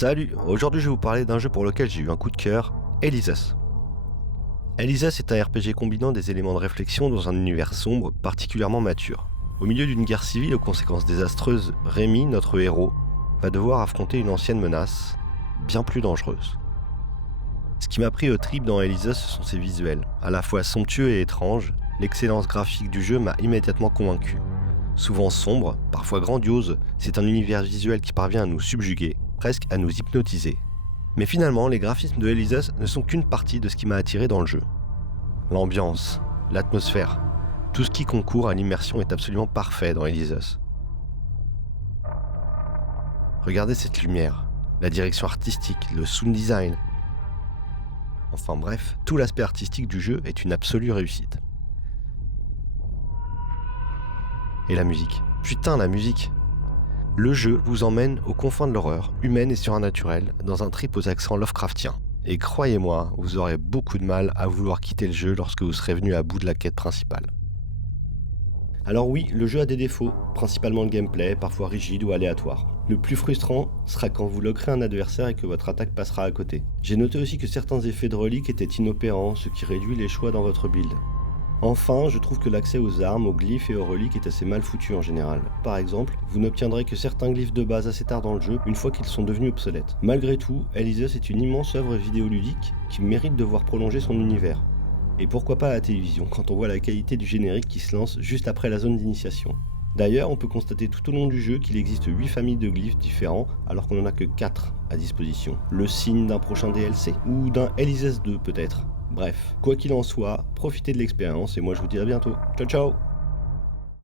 Salut, aujourd'hui je vais vous parler d'un jeu pour lequel j'ai eu un coup de cœur, Elysius. Elysius est un RPG combinant des éléments de réflexion dans un univers sombre particulièrement mature. Au milieu d'une guerre civile aux conséquences désastreuses, Rémi, notre héros, va devoir affronter une ancienne menace, bien plus dangereuse. Ce qui m'a pris au trip dans Elysius, ce sont ses visuels. À la fois somptueux et étranges, l'excellence graphique du jeu m'a immédiatement convaincu. Souvent sombre, parfois grandiose, c'est un univers visuel qui parvient à nous subjuguer, presque à nous hypnotiser. Mais finalement, les graphismes de Elysius ne sont qu'une partie de ce qui m'a attiré dans le jeu. L'ambiance, l'atmosphère, tout ce qui concourt à l'immersion est absolument parfait dans Elysius. Regardez cette lumière, la direction artistique, le sound design. Enfin bref, tout l'aspect artistique du jeu est une absolue réussite. Et la musique. Putain, la musique! Le jeu vous emmène aux confins de l'horreur, humaine et surnaturelle, dans un trip aux accents Lovecraftiens. Et croyez-moi, vous aurez beaucoup de mal à vouloir quitter le jeu lorsque vous serez venu à bout de la quête principale. Alors oui, le jeu a des défauts, principalement le gameplay, parfois rigide ou aléatoire. Le plus frustrant sera quand vous lockerez un adversaire et que votre attaque passera à côté. J'ai noté aussi que certains effets de reliques étaient inopérants, ce qui réduit les choix dans votre build. Enfin, je trouve que l'accès aux armes, aux glyphes et aux reliques est assez mal foutu en général. Par exemple, vous n'obtiendrez que certains glyphes de base assez tard dans le jeu, une fois qu'ils sont devenus obsolètes. Malgré tout, Elysius est une immense œuvre vidéoludique qui mérite de voir prolonger son univers. Et pourquoi pas à la télévision, quand on voit la qualité du générique qui se lance juste après la zone d'initiation. D'ailleurs, on peut constater tout au long du jeu qu'il existe 8 familles de glyphes différents, alors qu'on n'en a que 4 à disposition. Le signe d'un prochain DLC, ou d'un Elysius 2 peut-être. Bref, quoi qu'il en soit, profitez de l'expérience et moi je vous dis à bientôt. Ciao ciao!